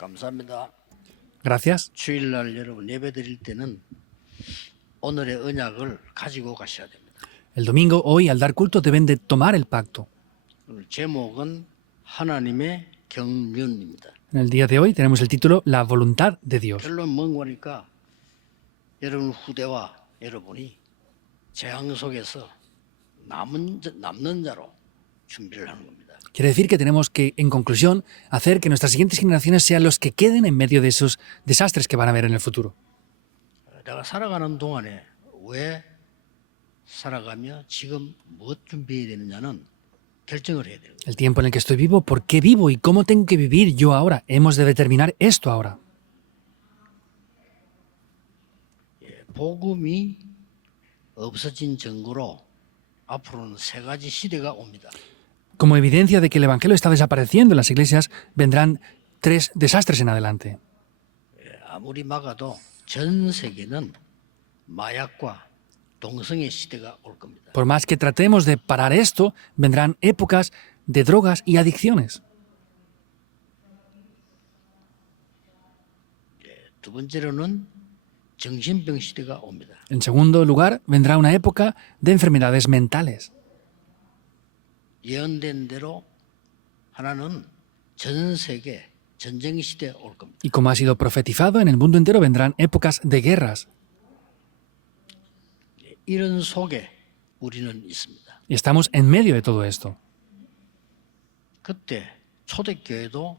감사합니다. Gracias. 주일날 여러분 예배 드릴 때는 오늘의 언약을 가지고 가셔야 됩니다. El domingo, hoy, al dar culto, deben de tomar el pacto. 오늘 제목은 하나님의 경륜입니다. En el día de hoy tenemos el título La voluntad de Dios. 결론 뭔 거니까 여러분 후대와 여러분이 재앙 속에서 남는 자로 준비를 하는 겁니다. Quiere decir que tenemos que, en conclusión, hacer que nuestras siguientes generaciones sean los que queden en medio de esos desastres que van a haber en el futuro. 내가 살아가는 동안에 왜 살아가며 지금 무엇 준비해야 되느냐는 결정을 해야 돼요. El tiempo en el que estoy vivo, por qué vivo y cómo tengo que vivir yo ahora. Hemos de determinar esto ahora. 복음이 없어진 증거로 앞으로는 세 가지 시대가 옵니다. Como evidencia de que el Evangelio está desapareciendo en las iglesias, vendrán 3 desastres en adelante. 아무리 막아도 전 세계는 마약과 동성애 시대가 올 겁니다. Por más que tratemos de parar esto, vendrán épocas de drogas y adicciones. 두 번째로는 정신병 시대가 옵니다. En segundo lugar, vendrá una época de enfermedades mentales. 예언된 대로 하나는 전 세계 전쟁 시대에 올 겁니다. Y como ha sido profetizado, en el mundo entero vendrán épocas de guerras. 이런 속에 우리는 있습니다. Y estamos en medio de todo esto. 그때 초대교회도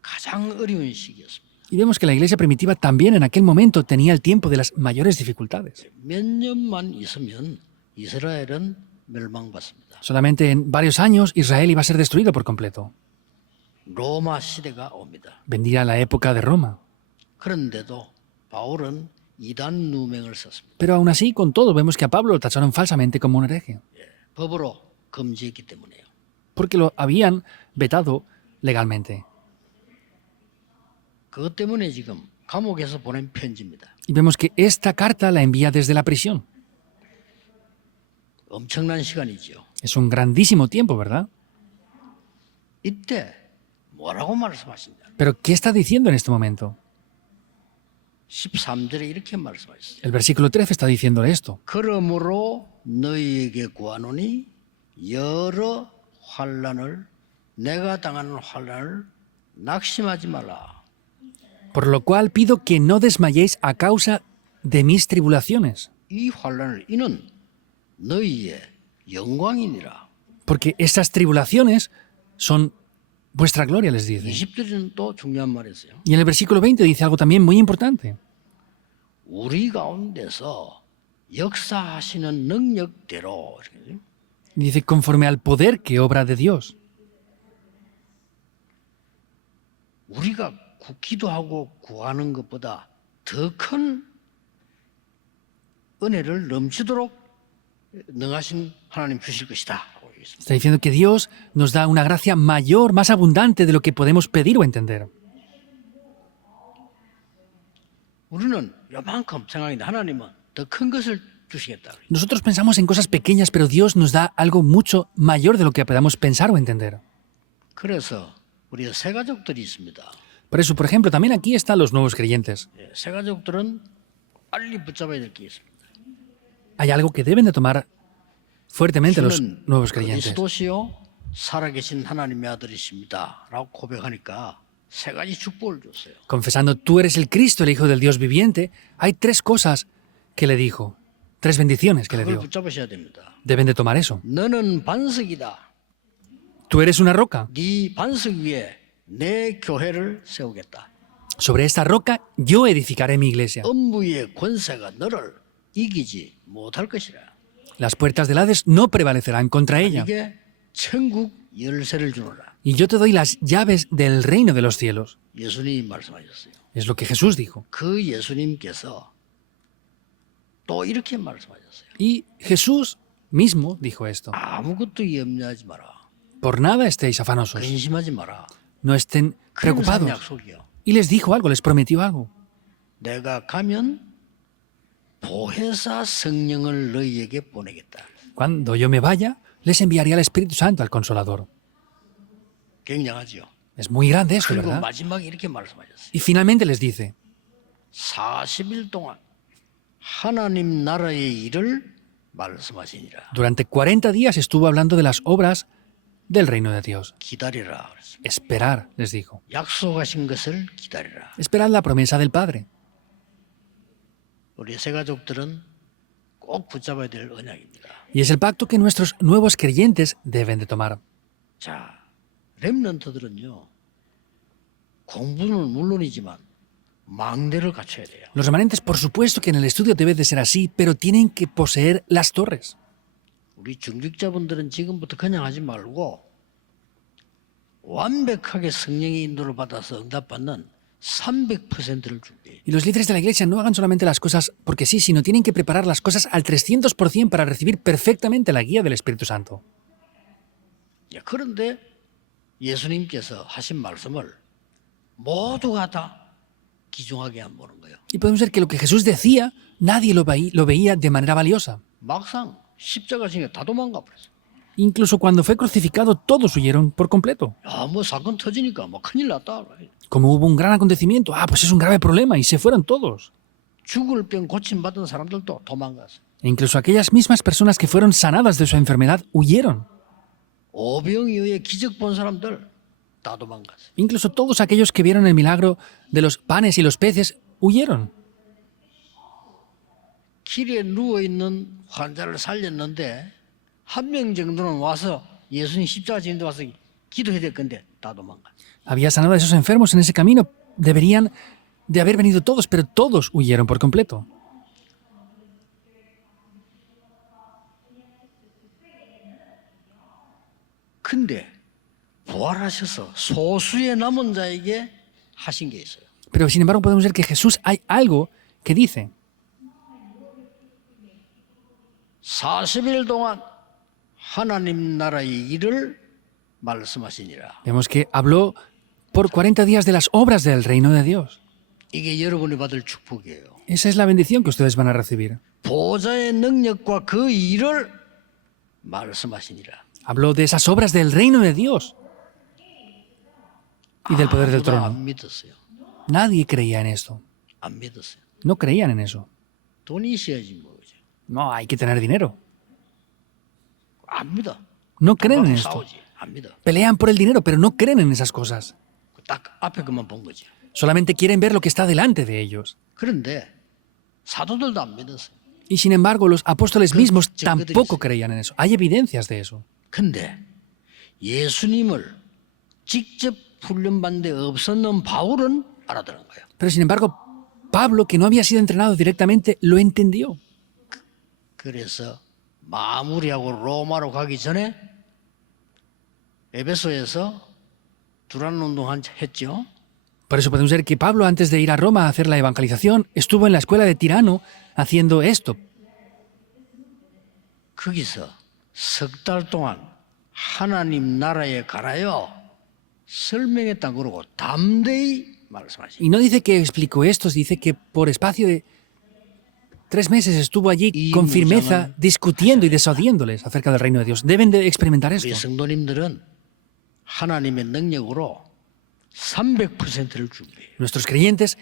가장 어려운 시기였습니다. Y vemos que la iglesia primitiva también en aquel momento tenía el tiempo de las mayores dificultades. 몇 년만 있으면 이스라엘은 멸망받습니다. Solamente en varios años Israel iba a ser destruido por completo. 로마 시대가 옵니다. Vendría la época de Roma. 그런데도 바울은 이단 누명을 썼습니다. Pero aún así, con todo, vemos que a Pablo lo tacharon falsamente como un hereje. 법으로 금지했기 때문에요. Porque lo habían vetado legalmente. 그것 때문에 지금 감옥에서 보낸 편지입니다. Y vemos que esta carta la envía desde la prisión. 엄청난 시간이죠. Es un grandísimo tiempo, ¿verdad? 이때 뭐라고 말씀하시냐? Pero ¿qué está diciendo en este momento? 13절에 이렇게 말씀하셨어요. El versículo 13 está diciendo esto. 그러므로 너희에게 구하노니 여러 환난을 내가 당하는 환난을 낙심하지 말라. Por lo cual pido que no desmayéis a causa de mis tribulaciones, 이 환난을 이는 너희의 영광이니라. porque estas tribulaciones son vuestra gloria, les dice. 20절에는 또 중요한 말이었어요. Y en el versículo 20 dice algo también muy importante. 우리 가운데서 역사하시는 능력대로 이렇게. Dice, conforme al poder que obra de Dios. 우리가 기도하고 구하는 것보다 더 큰 은혜를 넘치도록 능하신 하나님 주실 것이다. Está diciendo que Dios nos da una gracia mayor, más abundante de lo que podemos pedir o entender. 우리는 요만큼 생각인데 하나님은 더 큰 것을 주시겠다. Nosotros pensamos en cosas pequeñas, pero Dios nos da algo mucho mayor de lo que podamos pensar o entender. 그래서 우리 새 가족들이 있습니다. Por eso, por ejemplo, también aquí están los nuevos creyentes. 새 가족들은 빨리 붙잡아야 될 게 있습니다. Hay algo que deben de tomar fuertemente los 주는 nuevos creyentes. 그리스도시요 살아계신 하나님의 아들이십니다. 라고 고백하니까 세 가지 축복을 줬어요. Confesando, tú eres el Cristo, el Hijo del Dios viviente, hay 3 cosas que le dijo, 3 bendiciones que le 그걸 dio. 붙잡으셔야 됩니다. Deben de tomar eso. 너는 반석이다. Tú eres una roca. 네 반석 위에 내 교회를 세우겠다. Sobre esta roca yo edificaré mi iglesia. 음부의 권세가 너를 이기지 못할 것이라. Las puertas del Hades no prevalecerán contra ella. 이게 천국 열쇠를 주노라. Y yo te doy las llaves del reino de los cielos. 예수님이 말씀하셨어요. Es lo que Jesús dijo. 그 예수님께서 또 이렇게 말씀하셨어요. Y Jesús mismo dijo esto. 아무것도 염려하지 마라. Por nada estéis afanosos. 근심하지 마라. No estén 큰 preocupados. 약속이요. Y les dijo algo, les prometió algo. 내가 가면 보혜사 성령을 너희에게 보내겠다. Cuando yo me vaya, les enviaré al Espíritu Santo, al Consolador. 굉장하지요. Es muy grande esto, 그리고 ¿verdad? 마지막에 이렇게 말씀하셨어요. Y finalmente les dice, 40일 동안 하나님 나라의 일을 말씀하시니라. durante 40 días estuvo hablando de las obras del reino de Dios. 기다리라 그랬습니다. Esperar, les dijo. 약속하신 것을 기다리라. Esperad la promesa del Padre. 우리 새 가족들은 꼭 붙잡아야 될 언약입니다. Y es el pacto que nuestros nuevos creyentes deben de tomar. 자, 렘넌트들은요. 공부는 물론이지만 망대를 갖춰야 돼요. Los remanentes, por supuesto que en el estudio debe de ser así, pero tienen que poseer las torres. 우리 중직자분들은 지금부터 그냥 하지 말고 완벽하게 성령의 인도를 받아서 응답받는 300%를 준비해요. Y los líderes de la iglesia no hagan solamente las cosas porque sí, sino tienen que preparar las cosas al 300% para recibir perfectamente la guía del Espíritu Santo. 그런데 예수님께서 하신 말씀을 모두가 다 귀중하게 안 보는 거예요. Y podemos ver que lo que Jesús decía, nadie lo veía de manera valiosa. 막상 십자가 지에 다 도망가 버렸어. Incluso cuando fue crucificado, todos huyeron por completo. 야, 뭐 사건 터지니까 뭐 큰일 났다. Como hubo un gran acontecimiento, pues es un grave problema, y se fueron todos. 죽을 병 고침 받은 사람들도 도망갔어. E incluso aquellas mismas personas que fueron sanadas de su enfermedad huyeron. 오병 이후에 기적 본 사람들 다 도망갔어. Incluso todos aquellos que vieron el milagro de los panes y los peces huyeron. 길에 누워 있는 환자를 살렸는데 한 명 정도는 와서 예수님 십자가 지는데 와서 기도해야 될 건데 다 도망갔어. Había sanado a esos enfermos en ese camino. Deberían de haber venido todos, pero todos huyeron por completo. 근데 부활하셔서 소수의 남은 자에게 하신 게 있어요. Pero sin embargo podemos ver que Jesús hay algo que dice. 40일 동안 하나님 나라의 일을 말씀하시니라. Vemos que habló por 40 días de las obras del reino de Dios. 이게 여러분이 받을 축복이에요. Esa es la bendición que ustedes van a recibir. 보좌의 능력과 그 일을 말씀하시니라. Habló de esas obras del reino de Dios y del poder del 아무도 trono. 안 믿었어요. Nadie creía en esto. 안 믿었어요. No creían en eso. 돈이 있어야지 뭐. 그죠? No, hay que tener dinero. 안 믿어. No creen en 돈하고 esto. 싸우지. 안 믿어. Pelean por el dinero, pero no creen en esas cosas. 딱 앞에 그만 본 거지. Solamente quieren ver lo que está delante de ellos. 그런데 사도들도 안 믿었어요. Y sin embargo, los apóstoles mismos 증거들이 tampoco 있어요. creían en eso. Hay evidencias de eso. 근데 예수님을 직접 훈련받는 데 없었는 바울은 알아들은 거예요. Pero sin embargo, Pablo, que no había sido entrenado directamente, lo entendió. 그래서 마무리하고 로마로 가기 전에 에베소에서 두란 운동 했죠. Por eso podemos ver que Pablo, antes de ir a Roma a hacer la evangelización, estuvo en la escuela de Tirano haciendo esto. 거기서 석 달 동안 하나님 나라에 가라요 설명했다 그러고 담대히 말씀하시. Y no dice que explicó esto, dice que por espacio de 3 meses estuvo allí con firmeza discutiendo y desafiándoles acerca del reino de Dios. Deben de experimentar 우리 esto. 성도님들은 하나님의 능력으로 300%를 준비해요. Nuestros creyentes,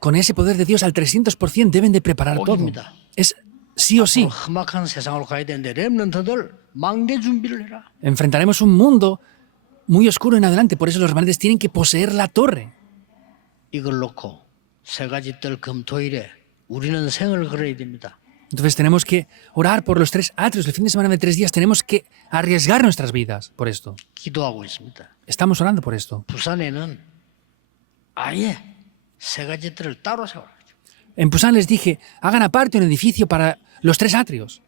con ese poder de Dios al 300%, deben de preparar todo. 복입니다. Es sí o sí. 험악한 세상으로 가야 되는데 렘넌트들 망대 준비를 해라. Enfrentaremos un mundo muy oscuro en adelante, por eso los remanentes tienen que poseer la torre. 이걸 놓고 세 가지 뜰 금토일에 우리는 생을 걸어야 됩니다. Entonces tenemos que orar por los 3 atrios. El fin de semana de 3 días tenemos que arriesgar nuestras vidas por esto. 기도하고 있습니다. Estamos orando por esto. 부산에는 아예 세 가지 뜰을 따로 세워라. En Pusan les dije, hagan aparte un edificio para los 3 atrios.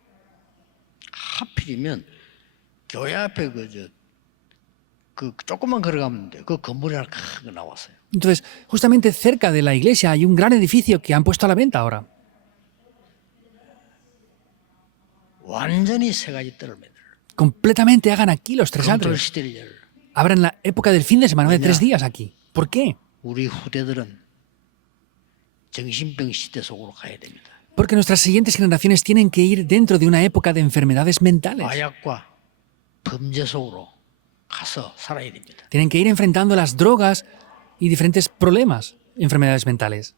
하필이면 교회 앞에 그 조금만 걸어가면 돼. 그 건물이 하나 크게 나왔어요. Entonces, justamente cerca de la iglesia hay un gran edificio que han puesto a la venta ahora. 완전히 세 가지 뜰을 만들어. Completamente hagan aquí los 3 금토일 atrios. 시대를 열. Abran la época del fin de semana de 3 días aquí. ¿Por qué? 우리 후대들은 정신병 시대 속으로 가야 됩니다. Porque nuestras siguientes generaciones tienen que ir dentro de una época de enfermedades mentales. 마약과 범죄 속으로 가서 살아야 됩니다. Tienen que ir enfrentando las drogas y diferentes problemas, enfermedades mentales.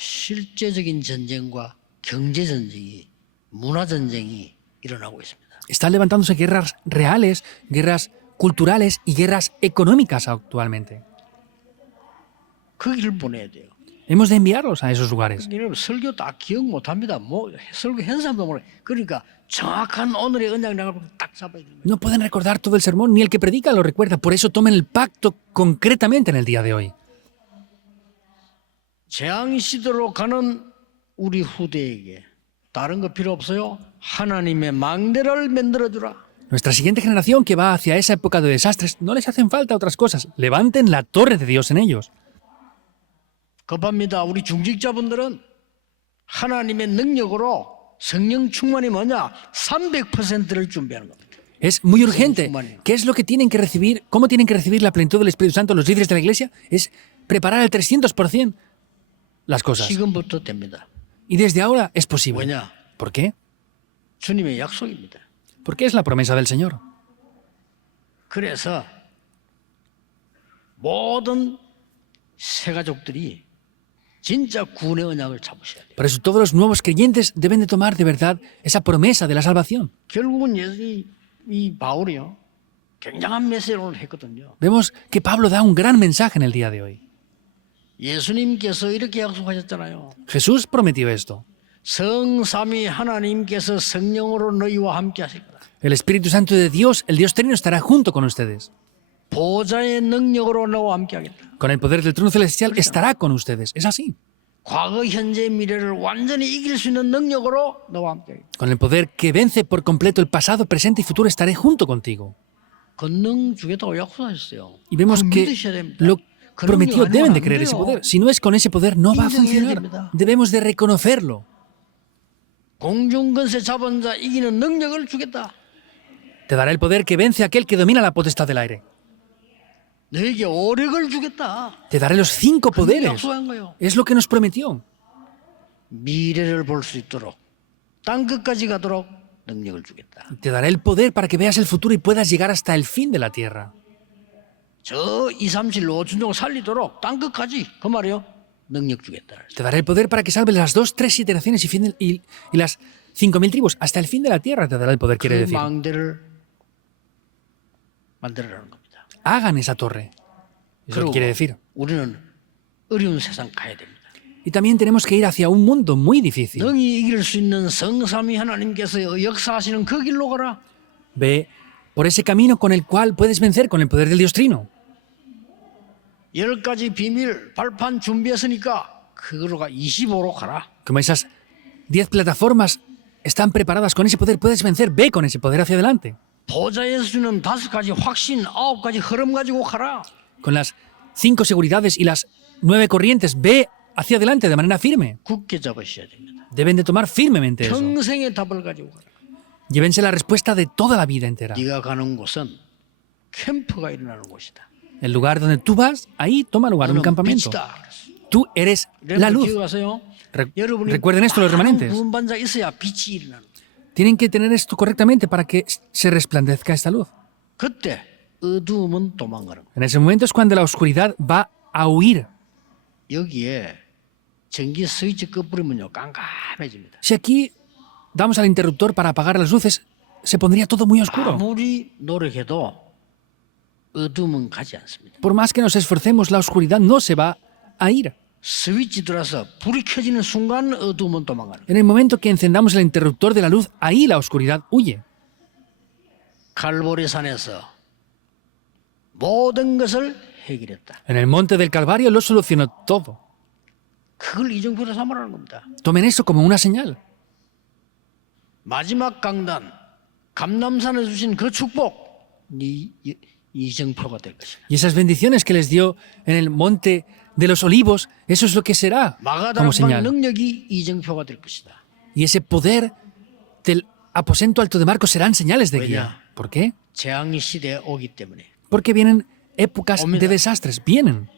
실제적인 전쟁과 경제 전쟁이, 문화 전쟁이 일어나고 있습니다. Están levantándose guerras reales, guerras culturales y guerras económicas actualmente. 거기를 보내야 돼요. Hemos de enviarlos a esos lugares. 여러분 설교 다 기억 못합니다. 뭐 설교 한 사람도 몰라요. 그러니까 정확한 오늘의 언약량을 딱 잡아야 됩니다. No pueden recordar todo el sermón, ni el que predica lo recuerda. Por eso tomen el pacto concretamente en el día de hoy. 재앙 시대로 가는 우리 후대에게 다른 거 필요 없어요. 하나님의 망대를 만들어주라. Nuestra siguiente generación que va hacia esa época de desastres, no les hacen falta otras cosas. Levanten la torre de Dios en ellos. 급합니다. 우리 중직자분들은 하나님의 능력으로 성령 충만이 뭐냐? 300%를 준비하는 겁니다. Es muy urgente. ¿Qué es lo que tienen que recibir? ¿Cómo tienen que recibir la plenitud del Espíritu Santo los líderes de la iglesia? Es preparar al 300% las cosas. 지금부터 됩니다. Y desde ahora es posible. 왜냐? ¿Por qué? 주님의 약속입니다. Porque es la promesa del Señor. 그래서 모든 새가족들이 진짜 구원의 언약을 잡으셔야 돼요. Por eso todos los nuevos creyentes deben de tomar de verdad esa promesa de la salvación. 결국은 이 바울이요. 굉장한 메시지를 했거든요. Vemos que Pablo da un gran mensaje en el día de hoy. 예수님께서 이렇게 약속하셨잖아요. Jesús prometió esto. 성삼위 하나님께서 성령으로 너희와 함께 하실 거다. El Espíritu Santo de Dios, el Dios Trino, estará junto con ustedes. 보좌의 능력으로 너와 함께 하겠다. Con el poder del trono celestial estará con ustedes. Es así. 과거, 현재, 미래를 완전히 이길 수 있는 능력으로 너와 함께 하겠다. Con el poder que vence por completo el pasado, presente y futuro, estaré junto contigo. 권능 주겠다고 약속하셨어요. Y vemos 그걸 que 믿으셔야 됩니다. lo 그 prometió, 능력 deben 아니면 de 안 creer ese 돼요. poder. Si no es con ese poder, no va a funcionar. Debemos de reconocerlo. 공중권세 잡은 자 이기는 능력을 주겠다. Te dará el poder que vence a aquel que domina la potestad del aire. 너에게 오력을 주겠다. Te daré los 5 그걸 poderes. 약속한 거예요. Es lo que nos prometió. 미래를 볼 수 있도록 땅 끝까지 가도록 능력을 주겠다. Te daré el poder para que veas el futuro y puedas llegar hasta el fin de la tierra. 저 2, 3, 7, 5 춘종 살리도록 땅 끝까지 그 말이요. 능력 주겠다. Te daré el poder para que salves las 2, 3 generaciones y las 5.000 tribus. Hasta el fin de la tierra te dará el poder, quiere 그 decir. 망대를 만들어라는 겁니다. Hagan esa torre. Eso 그리고 quiere decir. 우리는 어려운 세상 가야 됩니다. Y también tenemos que ir hacia un mundo muy difícil. 능히 이길 수 있는 성삼위 하나님께서 역사하시는 그 길로 가라. Ve por ese camino con el cual puedes vencer con el poder del Dios Trino. 10가지 비밀 발판 준비했으니까 그거로 가 25로 가라. Como esas 10 plataformas están preparadas con ese poder, puedes vencer. Ve con ese poder hacia adelante. 보좌에서 주는 5가지 확신, 9가지 흐름 가지고 가라. Con las 5 seguridades y las 9 corrientes, ve hacia adelante de manera firme. 굳게 잡으셔야 됩니다. Deben de tomar firmemente eso. 평생의 답을 가지고 가라. Llévense la respuesta de toda la vida entera. 네가 가는 곳은 캠프가 일어나는 곳이다. El lugar donde tú vas, ahí toma lugar un 너는 campamento. 빛이다. 그랬어. Tú eres la luz. 기억하세요? 여러분이 Recuerden esto los remanentes. 구원반자 있어야 빛이 일어나는. Tienen que tener esto correctamente para que se resplandezca esta luz. 그때 어두움은 도망가는 거예요. En ese momento es cuando la oscuridad va a huir. 여기에 전기 스위치 꺼뿌리면요 깜깜해집니다. Si aquí damos al interruptor para apagar las luces, se pondría todo muy oscuro. 아무리 노력해도 어두움은 가지 않습니다. Por más que nos esforcemos, la oscuridad no se va a ir. 스위치 들어서 불이 켜지는 순간 어두움은 도망가는 거예요. En el momento que encendamos el interruptor de la luz, ahí la oscuridad huye. 갈보리 산에서 모든 것을 해결했다. En el monte del Calvario lo solucionó todo. 그걸 이정표로 삼으라는 겁니다. Tomen eso como una señal. 마지막 강단 감남산에 주신 그 축복 네 이정표가 될 것이다. Y esas bendiciones que les dio en el monte de los olivos, eso es lo que será como 마가다락방 señal. 능력이 이정표가 될 것이다. Y ese poder del aposento alto de Marcos serán señales de guía. ¿Por qué? 재앙 시대에 오기 때문에 Porque vienen épocas de desastres. Vienen.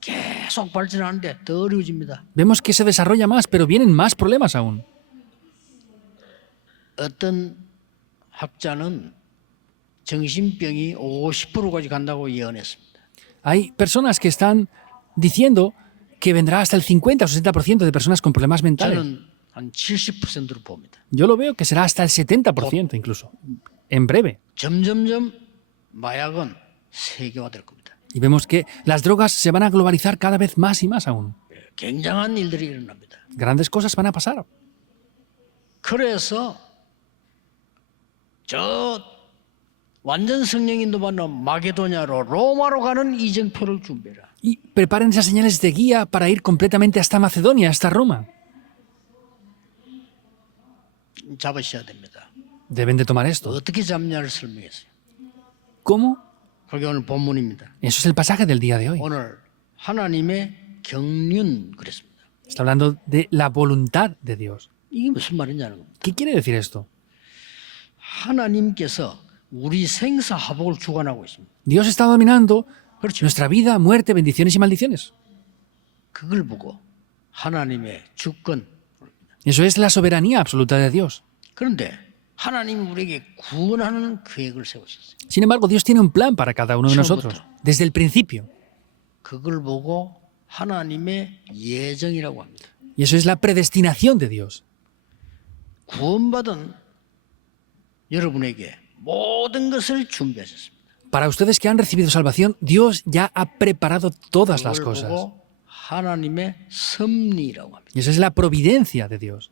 계속 발전하는데 더 어려워집니다. Vemos que se desarrolla más, pero vienen más problemas aún. 어떤 학자는 정신병이 50%까지 간다고 예언했습니다. Hay personas que están diciendo que vendrá hasta el 50 o 60% de personas con problemas mentales. 저는 한 70%로 봅니다. Yo lo veo que será hasta el 70% incluso, en breve. 점점점 마약은 세계화될 겁니다. Y vemos que las drogas se van a globalizar cada vez más y más aún. 굉장한 일들이 일어납니다. Grandes cosas van a pasar. 그래서 저 완전 성령 인도받는 마게도냐로 로마로 가는 이정표를 준비해라. Y preparen esas señales de guía para ir completamente hasta Macedonia, hasta Roma. 잡으셔야 됩니다. Deben de tomar esto. 어떻게 잡냐를 설명했어요. ¿Cómo? 그게 오늘 본문입니다. Eso es el pasaje del día de hoy. 오늘 하나님의 경륜 그랬습니다. Está hablando de la voluntad de Dios. 이게 무슨 말이냐는 겁니다. ¿Qué quiere decir esto? 하나님께서 우리 생사화복을 주관하고 있습니다. Dios está dominando 그렇죠. nuestra vida, muerte, bendiciones y maldiciones. 그걸 보고 하나님의 주권. Eso es la soberanía absoluta de Dios. 그런데 하나님이 우리에게 구원하는 계획을 세우셨어요. Sin embargo, Dios tiene un plan para cada uno de nosotros, desde el principio. 그걸 보고 하나님의 예정이라고 합니다. Y eso es la predestinación de Dios. 구원받은 여러분에게 모든 것을 준비하셨습니다. Para ustedes que han recibido salvación, Dios ya ha preparado todas las 그걸 cosas. 보고 하나님의 섭리라고 합니다. Y esa es la providencia de Dios.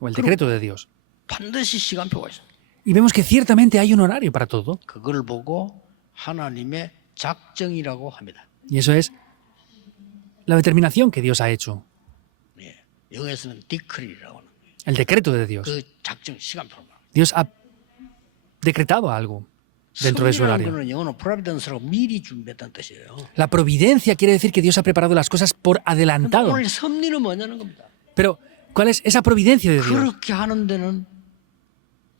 O el decreto de Dios. 반드시 시간표가 있습니다. Y vemos que ciertamente hay un horario para todo. 그걸 보고 하나님의 작정이라고 합니다. Y eso es la determinación que Dios ha hecho. 예, 영어에서는 디크리라고 하는 거예요. El decreto de Dios. 그 작정 시간표로 말합니다. Dios ha decretado algo dentro de su 섭리라는 horario. 거는 영어로 프로비던스라고 미리 준비했다는 뜻이에요. La providencia quiere decir que Dios ha preparado las cosas por adelantado. 오늘 섭리는 뭐냐는 겁니다. Pero, ¿cuál es esa providencia de Dios? 그렇게 하는 데는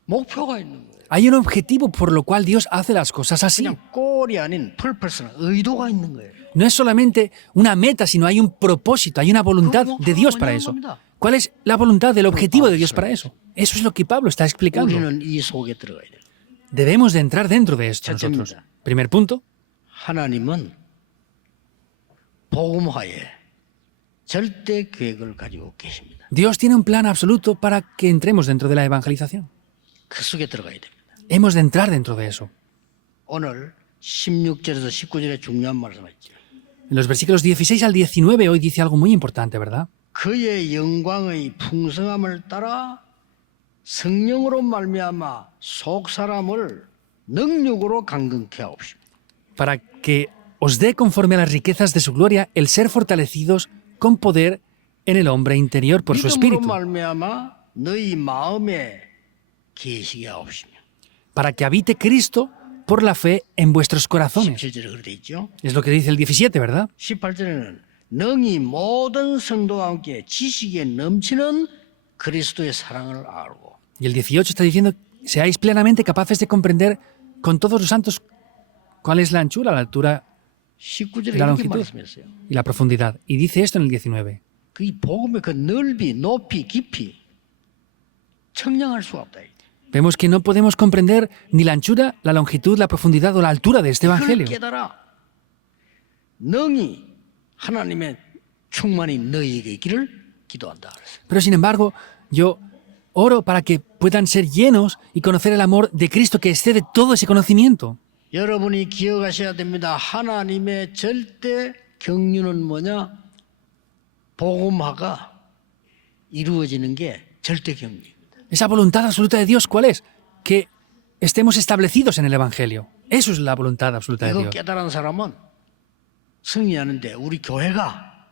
목표가 있는 거예요. Hay un objetivo por lo cual Dios hace las cosas así. 그냥 꼴이 아닌 펄펄스는 의도가 있는 거예요. No es solamente una meta, sino hay un propósito, hay una voluntad de Dios para eso. ¿Cuál es la voluntad del objetivo de Dios para eso? Eso es lo que Pablo está explicando. 우리는 이 속에 들어가야 돼요. Debemos de entrar dentro de esto nosotros. Primer punto, 하나님은 복음화에 절대 계획을 가지고 계십니다. Dios tiene un plan absoluto para que entremos dentro de la evangelización. 그 속에 들어가야 됩니다. Hemos de entrar dentro de eso. 오늘 16절에서 19절에 중요한 말씀하셨죠. En los versículos 16 al 19 hoy dice algo muy importante, ¿verdad? 그의 영광의 풍성함을 따라 성령으로 말미암아 속 사람을 능력으로 강건케 하옵시고 Para que os dé conforme a las riquezas de su gloria el ser fortalecidos con poder en el hombre interior por su 믿음으로 espíritu, 말미암아 너희 마음에 계시게 하옵시며 para que habite Cristo por la fe en vuestros corazones. 17절에 그렇게 있죠. Es lo que dice el 17, ¿verdad? 18절에는 능히 모든 성도와 함께 지식에 넘치는 그리스도의 사랑을 알고 Y el 18 está diciendo, seáis plenamente capaces de comprender con todos los santos cuál es la anchura, la altura 19절에 la 이렇게 longitud 말씀했어요. y la profundidad. Y dice esto en el 19. 그 복음의 그 넓이, 높이, 깊이 청량할 수가 없다. Vemos que no podemos comprender ni la anchura, la longitud, la profundidad o la altura de este 그걸 evangelio. 깨달아 능히 하나님의 충만이 너희에게 있기를 기도한다. 그랬어요. Pero sin embargo, yo oro para que puedan ser llenos y conocer el amor de Cristo que excede todo ese conocimiento. 여러분이 기억하셔야 됩니다. 하나님의 절대 경륜은 뭐냐? 복음화가 이루어지는 게 절대 경륜입니다. Esa voluntad absoluta de Dios, ¿cuál es? Que estemos establecidos en el Evangelio. Eso es la voluntad absoluta de 이거 Dios. 깨달은 사람은 승리하는데 우리 교회가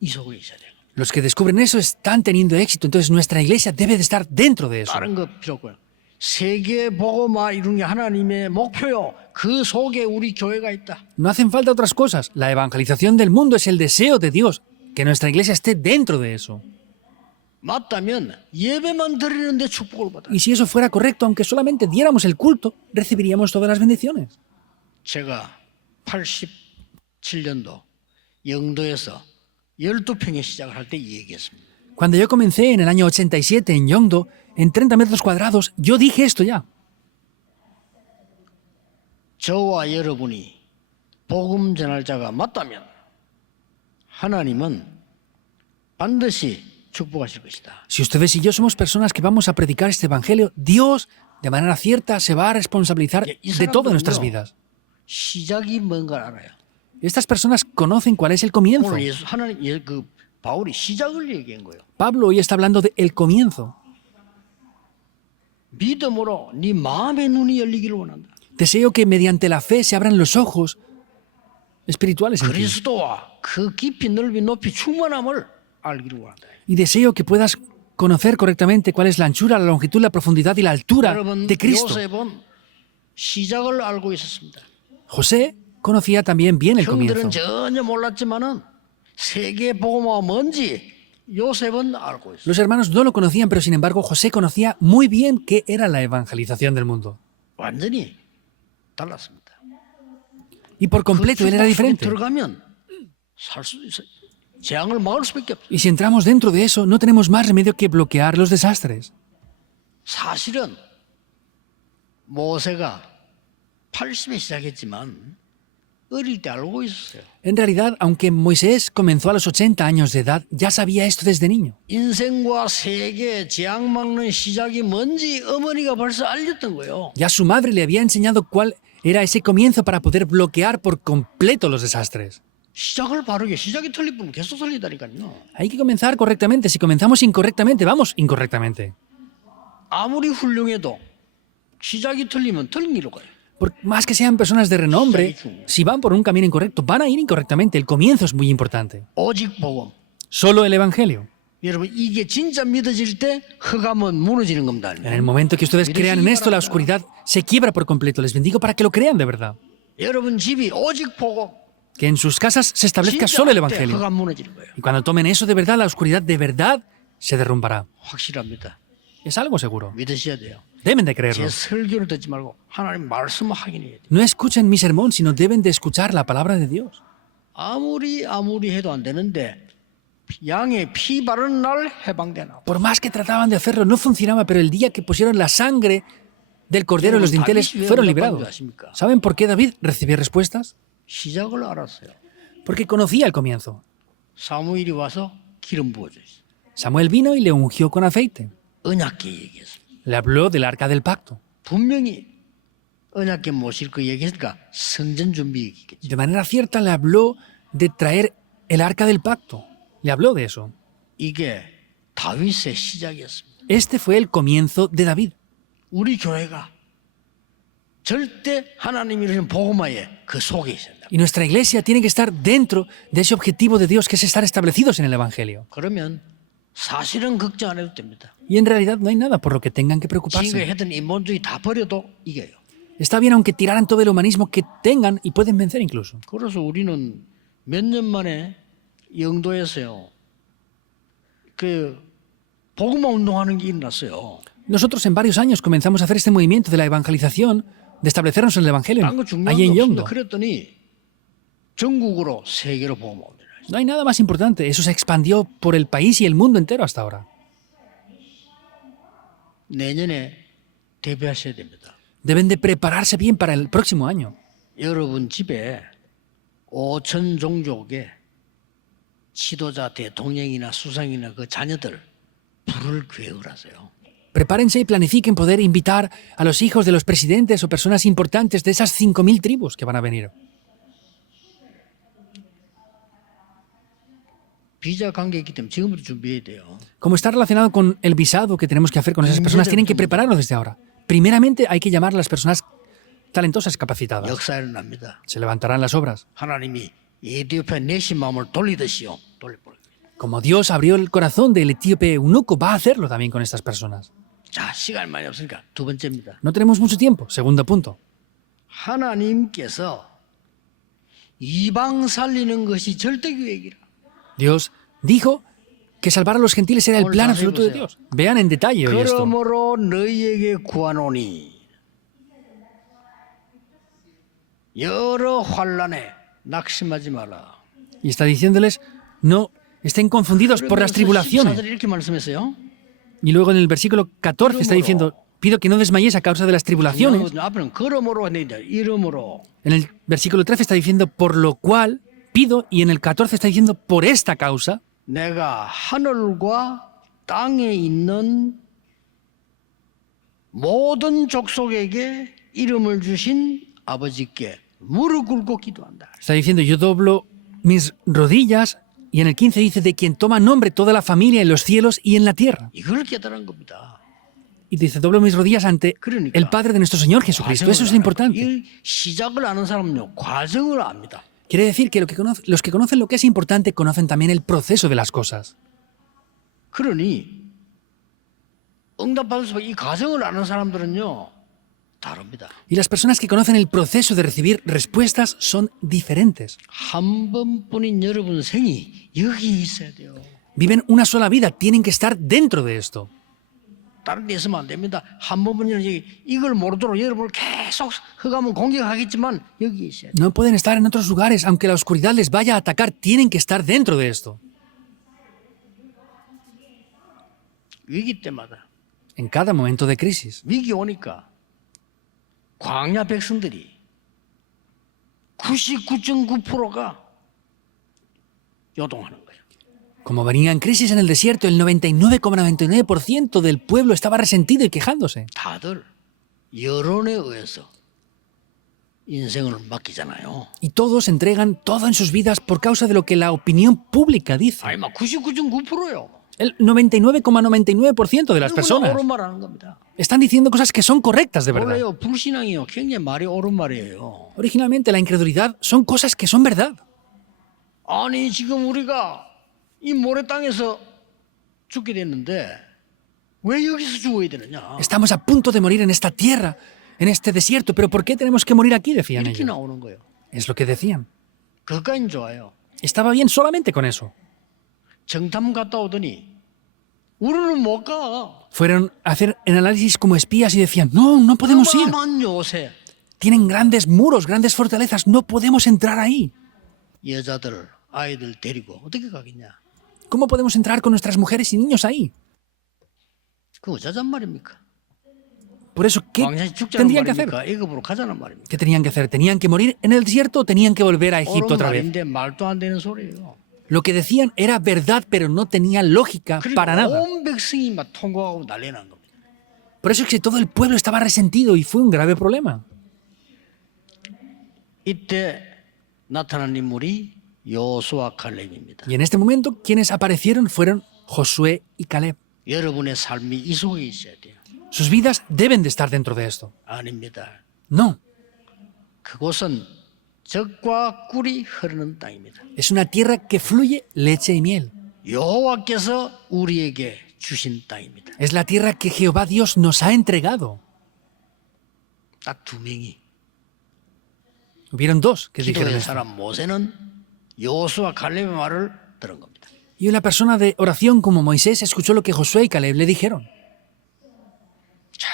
이 속에 있어야 돼요. Los que descubren eso están teniendo éxito, entonces nuestra iglesia debe de estar dentro de eso. 다른 거 필요 없고요. 세계 복음화 이루는 게 하나님의 목표요. 그 속에 우리 교회가 있다. No hacen falta otras cosas. La evangelización del mundo es el deseo de Dios, que nuestra iglesia esté dentro de eso. 맞다면 예배만 드리는데 축복을 받아요. Y si eso fuera correcto, aunque solamente diéramos el culto, recibiríamos todas las bendiciones. 제가 87년도 영도에서 12평에 시작을 할 때 얘기했습니다. Cuando yo comencé en el año 87 en Yongdo, en 30 metros cuadrados, yo dije esto ya. 저와 여러분이 복음 전할 자가 맞다면 하나님은 반드시 축복하실 것이다. Si ustedes y yo somos personas que vamos a predicar este evangelio, Dios, de manera cierta, se va a responsabilizar de todo en nuestras vidas. 시작이 뭔가 알아요. Estas personas conocen cuál es el comienzo. 오늘 하나님 그 바울이 시작을 얘기한 거예요. Pablo hoy está hablando de el comienzo. 믿음으로 네 마음의 눈이 열리기를 원한다. Deseo que mediante la fe se abran los ojos espirituales en ti. 그리스도와 그 깊이 넓이 높이 충만함을 알기를 원한다. Y deseo que puedas conocer correctamente cuál es la anchura, la longitud, la profundidad y la altura 여러분 de Cristo. 요셉은 시작을 알고 있었습니다. José conocía también bien el comienzo. 형들은 전혀 몰랐지만은 세계 복음화가 뭔지 요셉은 알고 있어요. Los hermanos no lo conocían, pero sin embargo José conocía muy bien qué era la evangelización del mundo. 완전히 달랐습니다. Y por completo él era diferente. 들어가면 살 수 있어요. 재앙을 막을 수밖에 없어요. Y si entramos dentro de eso, no tenemos más remedio que bloquear los desastres. 사실은 모세가 80에 시작했지만 어릴 때 알고 있었어요. En realidad, aunque Moisés comenzó a los 80 años de edad, ya sabía esto desde niño. 인생과 세계 재앙 막는 시작이 뭔지 어머니가 벌써 알렸던 거예요. Ya su madre le había enseñado cuál era ese comienzo para poder bloquear por completo los desastres. 시작을 바르게 시작이 틀릴 뿐 계속 틀리다니까요. Hay que comenzar correctamente. Si comenzamos incorrectamente, vamos incorrectamente. 아무리 훌륭해도 시작이 틀리면 틀린 길로 가요. Por más que sean personas de renombre, si van por un camino incorrecto, van a ir incorrectamente. El comienzo es muy importante. 오직 복음. Solo el Evangelio. 여러분 이게 진짜 믿어질 때 흑암은 무너지는 겁니다. En el momento que ustedes crean en esto, la oscuridad se quiebra por completo. Les bendigo para que lo crean de verdad. 여러분 집이 오직 복음. Que en sus casas se establezca 진짜 solo el 할 때 Evangelio. 흑암 무너지는 거예요. Y cuando tomen eso de verdad, la oscuridad de verdad se derrumbará. 확실합니다. Es algo seguro. 믿으셔야 돼요. Deben de 제 creerlo. 설교를 듣지 말고 하나님 말씀을 확인해야 돼요. No escuchen mi sermón, sino deben de escuchar la palabra de Dios. 아무리 해도 안 되는데 양의 피 바르는 날 해방되나. Por más que trataban de hacerlo, no funcionaba, pero el día que pusieron la sangre del cordero en los dinteles, fueron librados. ¿Saben por qué David recibió respuestas? 시작을 알았어요. Porque conocía el comienzo. 사무엘이 와서 기름 부어줘 있어요. Samuel vino y le ungió con aceite. 언약궤 얘기했어요. Le habló del arca del pacto. 분명히 언약궤 모실 거 얘기했으니까 성전 준비 얘기겠죠. De manera cierta le habló de traer el arca del pacto. Le habló de eso. 이게 다윗의 시작이었습니다. Este fue el comienzo de David. 우리 교회가 절대 하나님이 이루신 복음화에 그 속에 있어야 된다. Y nuestra iglesia tiene que estar dentro de ese objetivo de Dios, que es estar establecidos en el Evangelio. 그러면 사실은 걱정 안 해도 됩니다. Y en realidad no hay nada por lo que tengan que 지금까지 preocuparse. 했던 인본주의 다 버려도 이겨요. Está bien aunque tiraran todo el humanismo que tengan y pueden vencer incluso. 그래서 우리는 몇 년 만에 영도에서요. 그 복음화 운동하는 게 일어났어요. Nosotros en varios años comenzamos a hacer este movimiento de la evangelización, de establecernos en el Evangelio, 딴거 중요한 allí en 거 없습니다. Yongdo. 그랬더니 전국으로 세계로 복음화 운동을 했어요. No hay nada más importante. Eso se expandió por el país y el mundo entero hasta ahora. 내년에 대비하셔야 됩니다. Deben de prepararse bien para el próximo año. 여러분 집에 5천 종족의 지도자, 대통령이나 수상이나 그 자녀들 부를 계획을 하세요. Prepárense y planifiquen poder invitar a los hijos de los presidentes o personas importantes de esas 5.000 tribus que van a venir. 비자 관계 있기 때문에 지금부터 준비해야 돼요. Como está relacionado con el visado que tenemos que hacer con esas personas, tienen que prepararlo desde ahora. Primeramente hay que llamar a las personas talentosas, capacitadas. 역사 일어납니다. Se levantarán las obras. 하나님이 에티오피아 내신 마음을 돌리듯이요. 돌려버려요. Como Dios abrió el corazón del etíope eunuco, va a hacerlo también con estas personas. 자, 시간 많이 없으니까 두 번째입니다. No tenemos mucho tiempo. Segundo punto. 하나님께서 이방 살리는 것이 절대 계획이라. Dios dijo que salvar a los gentiles era el plan absoluto de Dios. Vean en detalle hoy esto. 그러므로 너희에게 구하노니 여러 환난에 낙심하지 마라. Y está diciéndoles, no estén confundidos por las tribulaciones. 이렇게 말씀했어요. Y luego en el versículo 14 está diciendo, pido que no desmayéis a causa de las tribulaciones. 앞에는 걸음으로 했는데 이름으로. En el versículo 13 está diciendo, por lo cual pido, y en el 14 está diciendo, por esta causa, 내가 하늘과 땅에 있는 모든 족속에게 이름을 주신 아버지께 무릎 꿇고 기도한다. está diciendo, yo doblo mis rodillas, y en el 15 dice, de quien toma nombre toda la familia en los cielos y en la tierra. 이걸 깨달은 겁니다. Y dice, doblo mis rodillas ante 그러니까 el Padre de nuestro Señor Jesucristo. Eso es lo importante. 이 시작을 아는 사람은요, 과정을 압니다. Quiere decir que, los que conocen lo que es importante conocen también el proceso de las cosas. 그러니 응답받을 수 이 과정을 아는 사람들은요, 다릅니다. Y las personas que conocen el proceso de recibir respuestas son diferentes. 한 번뿐인 여러분 생이 여기 있어야 돼요. Viven una sola vida, tienen que estar dentro de esto. 다른 데 있으면 안 됩니다. 한 번뿐이는 이걸 모르도록 여러분을 계속 흑암은 공격하겠지만 여기 있어야 돼요. No pueden estar en otros lugares, aunque la oscuridad les vaya a atacar, tienen que estar dentro de esto. 위기 때마다 En cada momento de crisis. 위기 오니까 광야 백성들이 99.9%가 요동하는 거예요. Como venía en crisis en el desierto, el 99,99% del pueblo estaba resentido y quejándose. 다들 여론에 의해서 인생을 맡기잖아요. Y todos entregan todo en sus vidas por causa de lo que la opinión pública dice. 아니 막 99.9%요. El 99,99% de las personas 옳은 말 하는 겁니다. están diciendo cosas que son correctas de verdad. 원래요 불신앙이요 굉장히 말이 옳은 말이에요. Originalmente la incredulidad son cosas que son verdad. 아니 지금 우리가 이 모래 땅에서 죽게 됐는데 왜 여기서 죽어야 되느냐? Estamos a punto de morir en esta tierra, en este desierto, pero ¿por qué tenemos que morir aquí? Decían 이렇게 ellos. 나오는 거예요. Es lo que decían. 그까진 좋아요. Estaba bien solamente con eso. 정탐 갔다 오더니 우리는 못 가. Fueron a hacer el análisis como espías y decían, no, no podemos ir. 어마어마한 요새 Tienen grandes muros, grandes fortalezas, no podemos entrar ahí. 여자들 아이들 데리고 어떻게 가겠냐? ¿Cómo podemos entrar con nuestras mujeres y niños ahí? 그 어쩌잔 말입니까? Por eso, ¿qué 광야에 죽자는 tendrían que hacer? 말입니까? 애굽으로 가자는 말입니까? ¿Qué tenían que hacer? ¿Tenían que morir en el desierto o tenían que volver a Egipto 옳은 otra vez? 말인데 말도 안 되는 소리예요. Lo que decían era verdad, pero no tenía lógica 그리고 para nada. 온 백성이 막 통곡하고 난리 난 겁니다. Por eso es que todo el pueblo estaba resentido y fue un grave problema. 이때 나타난 인물이 여호수아 칼렙입니다. Y en este momento, quienes aparecieron fueron Josué y Caleb. 여러분의 삶이 이 속에 있어야 돼요. Sus vidas deben de estar dentro de esto. 아닙니다. No, 그곳은 젖과 꿀이 흐르는 땅입니다. es una tierra que fluye leche y miel. 여호와께서 우리에게 주신 땅입니다. Es la tierra que Jehová Dios nos ha entregado. 딱 두 명이 Hubieron dos que dijeron 기도의 esto. 사람 모세는 여호수아 칼렙의 말을 들은 겁니다. Y una persona de oración como Moisés escuchó lo que Josué y Caleb le dijeron. 자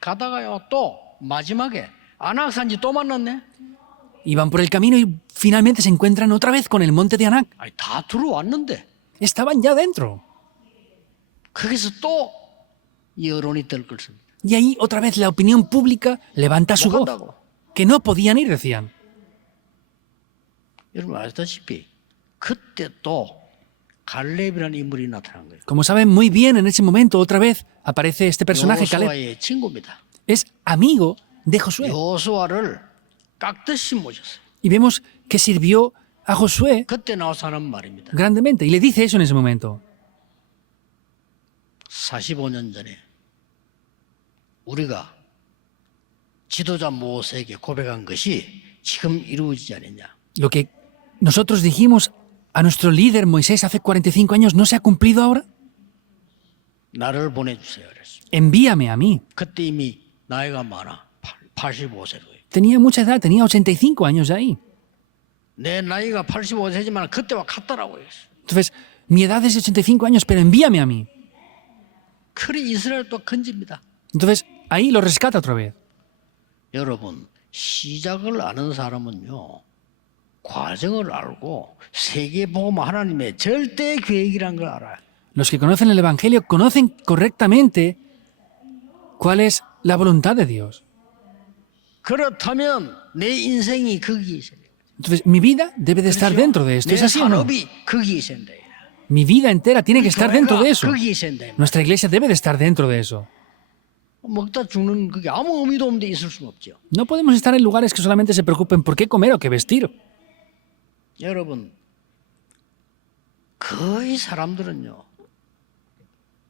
가다가요 또 마지막에 안악산지 또 만났네. Iban por el camino y finalmente se encuentran otra vez con el monte de Anac. 아니 다 들어왔는데 Estaban ya dentro. 거기서 또 여론이 들끓습니다. Y ahí otra vez la opinión pública levanta su 못 voz. 간다고. Que no podían ir, decían. 여러분 아시다시피 그때 또 갈렙이라는 인물이 나타난 거예요. Como saben muy bien, en ese momento otra vez aparece este personaje, Caleb. 여호수아의 친구입니다. Es amigo de Josué. 여호수아를 깎듯이 모셨어요. Y vemos que sirvió a Josué 그때 나와서 하는 말입니다. grandemente. Y le dice eso en ese momento. 45년 전에 우리가 지도자 모세에게 고백한 것이 지금 이루어지지 않았냐. Lo que nosotros dijimos a nuestro líder Moisés hace 45 años no se ha cumplido ahora. 나를 보내주세요. 그랬어요. Envíame a mí. 그때 이미 나이가 많아. 85세로. Tenía mucha edad, tenía 85 años ya ahí. 내 나이가 85세지만 그때와 같더라고요. Entonces, mi edad es de 85 años, pero envíame a mí. 그래 이스라엘 또 건집니다. Entonces, ahí lo rescata otra vez. 여러분 시작을 아는 사람은요 과정을 알고 세계복음 하나님의 절대 계획이란 걸 알아요. Los que conocen el Evangelio conocen correctamente el plan de Dios, el plan de salvación. Los que conocen el Evangelio saben perfectamente el plan de Dios. 그리고 온 백성이 막 통곡하고 난리 난 겁니다. Y esta ¿Cuál es la voluntad de Dios? 그렇다면 내 인생이 거기에 있어야 돼. Entonces, mi vida debe de estar dentro de esto. 내 ¿Es así o no? 산업이 거기에 있어야 돼. Mi vida entera tiene que estar dentro de eso. 거기에 있어야 돼. Nuestra iglesia debe de estar dentro de eso. 먹다 죽는 그게 아무 의미도 없는데 있을 수는 없죠. No podemos estar en lugares que solamente se preocupen por qué comer o qué vestir. 여러분, 거의 사람들은요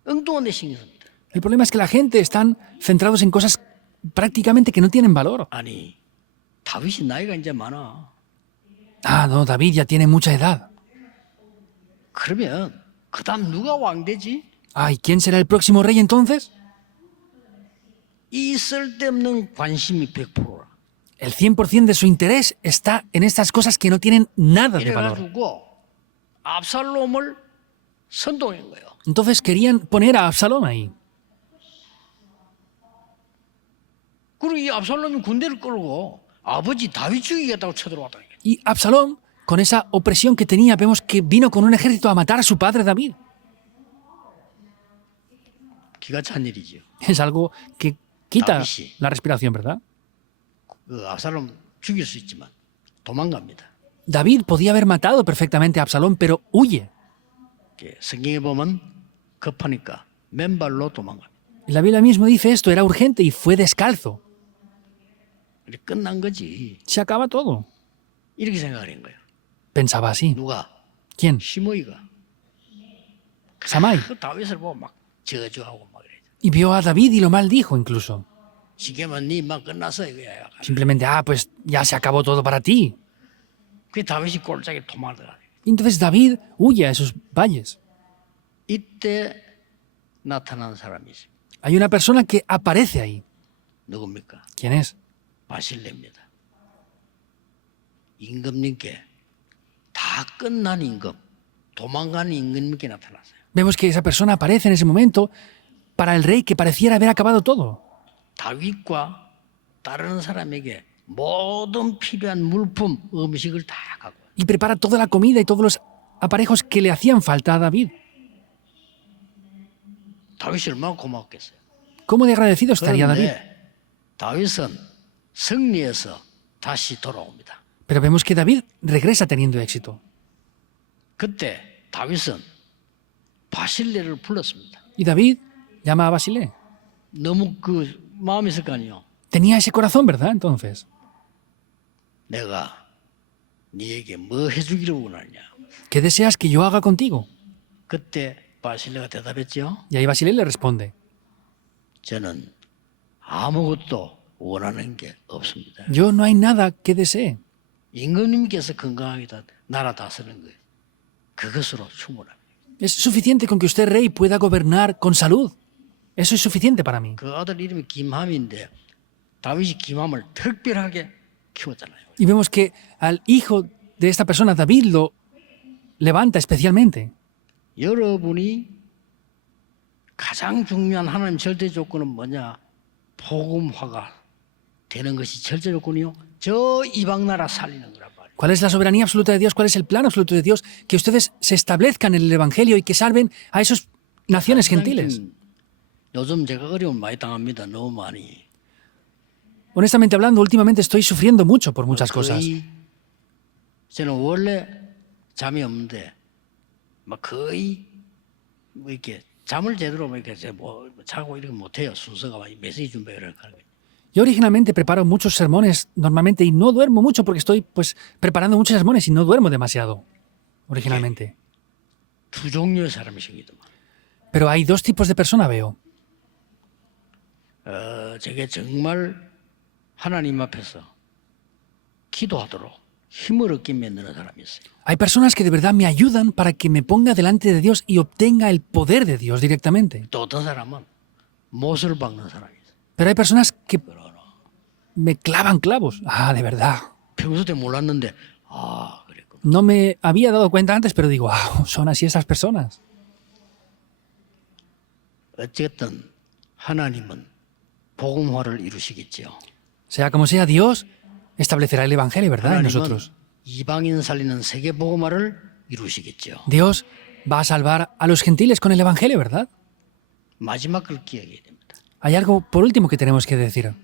엉뚱한 데 신경 씁니다. El problema es que la gente están centrados en cosas prácticamente que no tienen valor. 아니, 다윗이 나이가 이제 많아. Ah, no, David ya tiene mucha edad. 그러면 그다음 누가 왕 되지? Ah, ¿y quién será el próximo rey entonces? 이 쓸데없는 관심이 100%라. El 100% de su interés está en estas cosas que no tienen nada de valor. 이래가지고 압살롬을 선동한 거예요. Entonces querían poner a Absalón ahí. 그리고 이 압살롬이 군대를 끌고 아버지 다윗 죽이겠다고 쳐들어왔다니까. Y Absalón, con esa opresión que tenía, vemos que vino con un ejército a matar a su padre David. 기가 찬 일이죠. Es algo que quita David. la respiración, ¿verdad? 그 압살롬 죽일 수 있지만 도망갑니다. David podía haber matado perfectamente a Absalón, pero huye. 성경에 보면 급하니까 맨발로 도망갑니다. La Biblia mismo dice esto, era urgente y fue descalzo. 이렇게 끝난 거지. Se acaba todo. 이렇게 생각하는 거예요. Pensaba así. 누가? ¿Quién? 시므이가. Samai. 그 다윗을 보고 막 저주하고 막 그래. Y vio a David y lo maldijo incluso. 지금은 니만 끝났어 이거야. Simplemente, pues ya se acabó todo para ti. 그 다윗이 꼴짝에 도망가. Entonces David huye a esos valles. 이때 나타난 사람이 있습니다. Hay una persona que aparece ahí. 누굽니까? ¿Quién es? 바실레입니다. 임금님께 다 끝난 임금, 도망간 임금님께 나타났어요. Vemos que esa persona aparece en ese momento para el rey que pareciera haber acabado todo. 다윗과 다른 사람에게 모든 필요한 물품, 음식을 다 갖고 와요. Y prepara toda la comida y todos los aparejos que le hacían falta a David. 다윗이 얼마나 고맙겠어요. ¿Cómo de agradecido estaría David? 그런데 다윗은 승리해서 다시 돌아옵니다. Pero vemos que David regresa teniendo éxito. 그때 다윗은 바실레를 불렀습니다. Y David llama a Basilé. 너무 그 마음이 있을 거 아니에요. Tenía ese corazón, ¿verdad? Entonces, 내가 네에게 뭐 해주기를 원하냐. ¿qué deseas que yo haga contigo? 그때 바실레가 대답했죠. Y ahí Basilé le responde, 저는 아무것도 원하는 게 없습니다. yo no hay nada que desee. 임금님께서 건강하게 나라 다스리는 거예요. 그것으로 충분합니다. Es suficiente con que usted, rey, pueda gobernar con salud. Eso es suficiente para mí. 그 아들 이름이 김함인데 다윗이 김함을 특별하게 키웠잖아요. Y vemos que al hijo de esta persona, David, lo levanta especialmente. 여러분이 가장 중요한 하나님 절대 조건은 뭐냐? 복음화가 되는 것이 절대 조건이요. 저 이방 나라 살리는 거란 말이에요. ¿Cuál es la soberanía absoluta de Dios? ¿Cuál es el plan absoluto de Dios? Que ustedes se establezcan en el Evangelio y que salven a esas naciones gentiles. 요즘 제가 어려움 많이 당합니다. 너무 많이. Honestamente hablando, últimamente estoy sufriendo mucho por muchas cosas. 저는 원래 잠이 없는데 막 거의 뭐 이렇게 잠을 제대로 뭐 이렇게 뭐 자고 이렇게 못해요. 순서가 막 메시지 준비를 하는 거예요. Yo originalmente preparo muchos sermones normalmente y no duermo mucho porque estoy pues preparando muchos sermones y no duermo demasiado originalmente. 두 종류의 사람이 생기더만. Pero hay dos tipos de persona, veo. 저게 정말 하나님 앞에서 기도하도록 힘을 얻게 만드는 사람이 있어요. Hay personas que de verdad me ayudan para que me ponga delante de Dios y obtenga el poder de Dios directamente. 또 어떤 사람은 못을 박는 사람이 있어요. Pero hay personas que me clavan clavos. Ah, de verdad. 평소 때 몰랐는데 그랬구나. No me había dado cuenta antes, pero digo, son así esas personas. 어쨌든 하나님은 복음화를 이루시겠죠. Sea como sea, Dios establecerá el Evangelio, ¿verdad? En 하나님은 nosotros. 이방인 살리는 세계 복음화를 이루시겠죠. Dios va a salvar a los gentiles con el Evangelio, ¿verdad? 마지막 걸 기억해야 됩니다. Hay algo por último que tenemos que decir.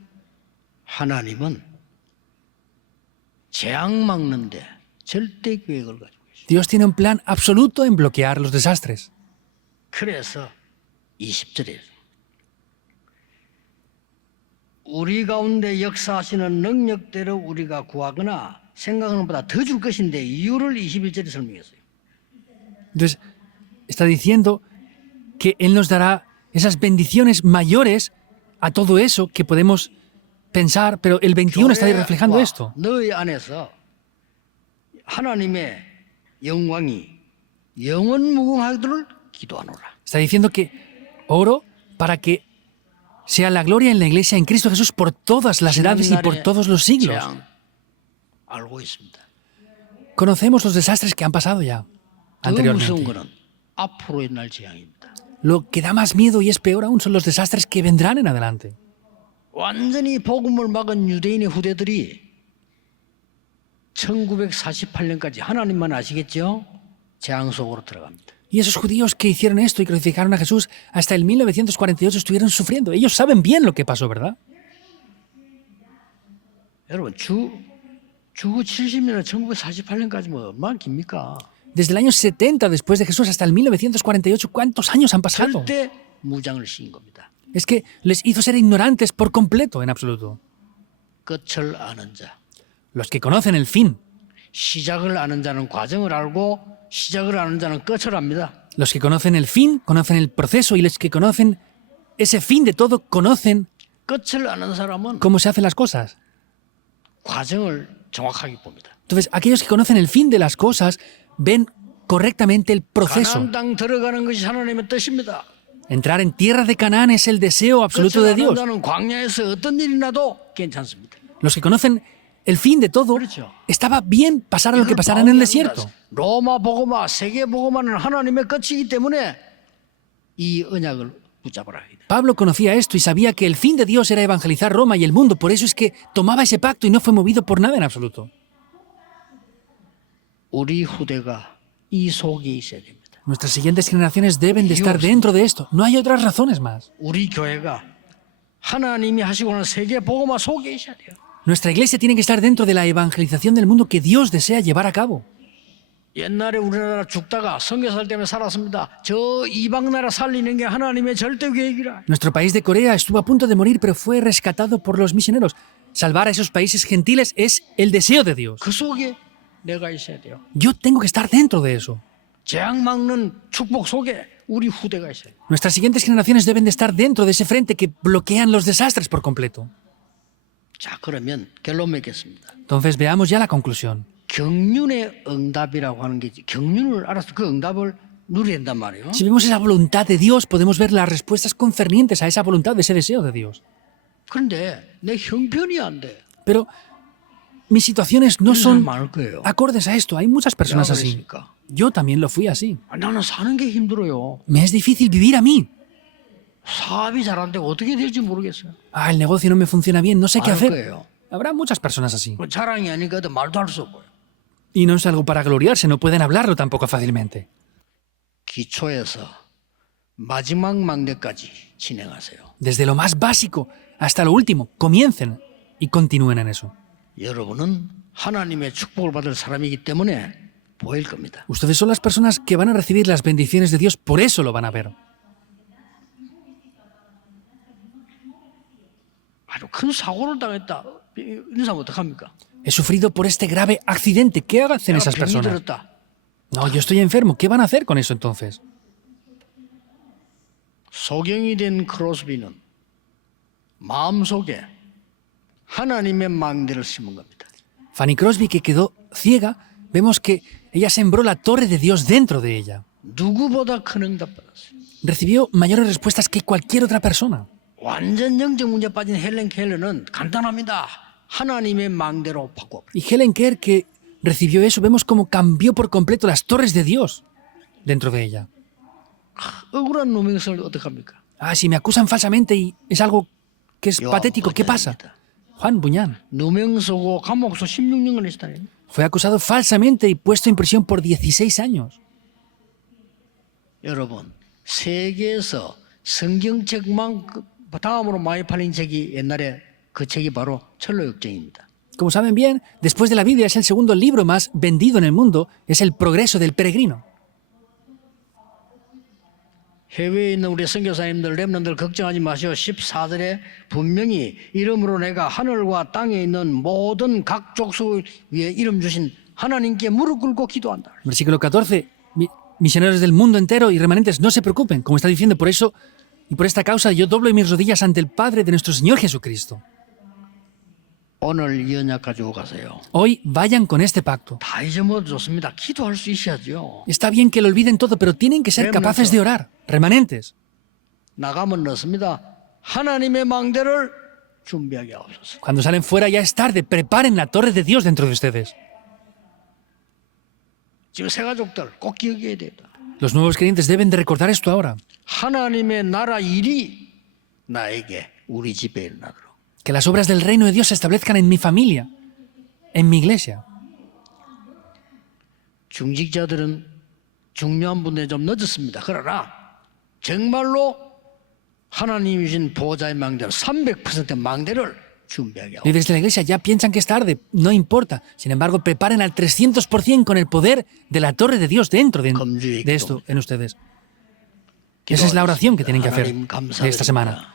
하나님은 재앙 막는데 절대 계획을 가지고 계십니다. Dios tiene un plan absoluto en bloquear los desastres. 그래서 20절에 우리 가운데 역사하시는 능력대로 우리가 구하거나 생각하는 것보다 더 줄 것인데 이유를 21절에 설명했어요. Entonces, está diciendo que Él nos dará esas bendiciones mayores a todo eso que podemos pensar, pero el 21 está reflejando esto. 너희 안에서 하나님의 영광이 영원 무궁하도록 기도하노라. Está diciendo que oro para que sea la gloria en la iglesia en Cristo Jesús por todas las edades y por todos los siglos. 재앙 알고 있습니다. Conocemos los desastres que han pasado ya 더 무서운 anteriormente. 거는 앞으로의 날 재앙입니다. Lo que da más miedo y es peor aún son los desastres que vendrán en adelante. 완전히 복음을 막은 유대인의 후대들이 1948년까지 하나님만 아시겠죠? 재앙 속으로 들어갑니다. Y esos judíos que hicieron esto y crucificaron a Jesús hasta el 1948 estuvieron sufriendo. Ellos saben bien lo que pasó, ¿verdad? 여러분 주후 70년에 1948년까지 뭐 얼마나 깁니까? Desde el año 70 después de Jesús hasta el 1948, ¿cuántos años han pasado? 절대 무장을 씌인 겁니다. Es que les hizo ser ignorantes por completo, en absoluto. 끝을 아는 자, Los que conocen el fin, 시작을 아는 자는 과정을 알고 시작을 아는 자는 끝을 압니다. los que conocen el fin, conocen el proceso, y los que conocen ese fin de todo, conocen 끝을 아는 사람은 cómo se hacen las cosas. 과정을 정확하게 봅니다. Entonces, aquellos que conocen el fin de las cosas ven correctamente el proceso. 가나안 땅 들어가는 것이 하나님의 뜻입니다. Entrar en tierra de Canaán es el deseo absoluto 끝을 de 아는 Dios. 자는 광야에서 어떤 일이 나도 괜찮습니다. Los que conocen el fin de todo, 그렇죠. estaba bien pasara lo que 이걸 pasara en el 바울이 desierto. 합니다. 로마 복음화, 세계 복음화는 하나님의 끝이기 때문에 이 언약을 붙잡으라 합니다. Pablo conocía esto y sabía que el fin de Dios era evangelizar Roma y el mundo. Por eso es que tomaba ese pacto y no fue movido por nada en absoluto. 우리 후대가 이 속에 있어야 됩니다. Nuestras siguientes generaciones deben de estar dentro de esto. No hay otras razones más. 우리 교회가 하나님이 하시고는 세계 복음화 속에 있어야 돼요. Nuestra iglesia tiene que estar dentro de la evangelización del mundo que Dios desea llevar a cabo. 옛날에 우리나라 죽다가 선교사들 때문에 살았습니다. 저 이방 나라 살리는 게 하나님의 절대 계획이라. Nuestro país de Corea estuvo a punto de morir, pero fue rescatado por los misioneros. Salvar a esos países gentiles es el deseo de Dios. 그 속에 내가 있어야 돼요. Yo tengo que estar dentro de eso. 재앙 막는 축복 속에 우리 후대가 있어요. Nuestras siguientes generaciones deben de estar dentro de ese frente que bloquean los desastres por completo. 자, 그러면 결론 맺겠습니다. Entonces veamos ya la conclusión. 경륜의 응답이라고 하는 게 있지. 경륜을 알아서 그 응답을 누려야 된단 말이에요. Si vemos esa voluntad de Dios, podemos ver las respuestas concernientes a esa voluntad, de ese deseo de Dios. 그런데 내 형편이 안 돼. Pero mis situaciones no 그런 사람 son 많을 거예요. acordes a esto. Hay muchas personas 내가 así. 그랬으니까. Yo también lo fui así. 나는 사는 게 힘들어요. Me es difícil vivir a mí. 사업이 잘 안 되고 어떻게 될지 모르겠어요. Ah, el negocio no me funciona bien, no sé qué 많을 hacer. 거예요. Habrá muchas personas así. 그 자랑이 아니니까 말도 할 수 없고요. Y no es algo para gloriarse, no pueden hablarlo tampoco fácilmente. 기초에서 마지막 망대까지 진행하세요. Desde lo más básico hasta lo último, comiencen y continúen en eso. 여러분은 하나님의 축복을 받을 사람이기 때문에 보일 겁니다. Ustedes son las personas que van a recibir las bendiciones de Dios, por eso lo van a ver. 아주 큰 사고를 당했다. 이런 사람 어떡합니까? He sufrido por este grave accidente. ¿Qué hacen esas 병이 personas? 들었다. No, yo estoy enfermo. ¿Qué van a hacer con eso entonces? 소경이 된 크로스비는 마음속에 하나님의 망대를 심은 겁니다. Fanny Crosby, que quedó ciega, vemos que ella sembró la torre de Dios dentro de ella. 누구보다 큰 응답 받았어요. Recibió mayores respuestas que cualquier otra persona. 완전 영적 문제 빠진 헬렌 켈러는 간단합니다. 하나님의 망대로 바꿔. Y Helen Keller, que recibió eso, vemos cómo cambió por completo las torres de Dios dentro de ella. 억울한 누명을 어떡합니까? Ah, si me acusan falsamente y es algo que es Yo, patético, ¿qué pasa? Buñan입니다. Juan Buñán 누명 쓰고 감옥서 16년을 했다니. fue acusado falsamente y puesto en prisión por 16 años. 여러분, 세계에서 성경책만 다음으로 많이 팔린 책이 옛날에 그 책이 바로 철로역정입니다. Como saben bien, después de la Biblia es el segundo libro más vendido en el mundo, es El progreso del peregrino. 해외에 있는 우리 선교사님들, 렘넌트들 걱정하지 마시오. 14절에 분명히 이름으로 내가 하늘과 땅에 있는 모든 각 족속 위에 이름 주신 하나님께 무릎 꿇고 기도한다. Versículo 14. Misioneros del mundo entero y remanentes, no se preocupen, como está diciendo, por eso y por esta causa yo doblo mis rodillas ante el Padre de nuestro Señor Jesucristo. 오늘 이 언약 가지고 가세요. Hoy vayan con este pacto. 다 잊어먹어도 좋습니다. 기도할 수 있어야죠. Está bien que lo olviden todo, pero tienen que ser capaces de orar. Remanentes. 나가면 넣습니다. 하나님의 망대를 준비하게 하옵소서. Cuando salen fuera ya es tarde. Preparen la torre de Dios dentro de ustedes. 지금 새 가족들 꼭 기억해야 됩니다. Los nuevos creyentes deben de recordar esto ahora. 하나님의 나라 일이 나에게 우리 집에 일어나도록. Que las obras del reino de Dios se establezcan en mi familia, en mi iglesia. 중직자들은 중요한 분에 좀 늦었습니다. 그러나 정말로 하나님이 주신 보호자의 망대로 300% 망대를 준비하게 하고 Líderes de la iglesia ya piensan que es tarde, no importa. Sin embargo, preparen al 300% con el poder de la torre de Dios dentro de esto en ustedes. Esa es la oración que tienen que hacer de esta semana.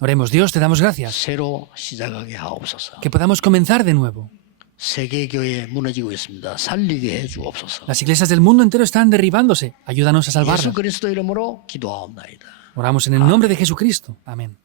Oremos, Dios, te damos gracias. 새로 시작하게 하옵소서. Que podamos comenzar de nuevo. 세계교회 무너지고 있습니다. 살리게 해 주옵소서. Las iglesias del mundo entero están derribándose. Ayúdanos a 예수 salvarlas. 그리스도 이름으로 기도하옵나이다. Oramos en el nombre de Jesucristo. Amén.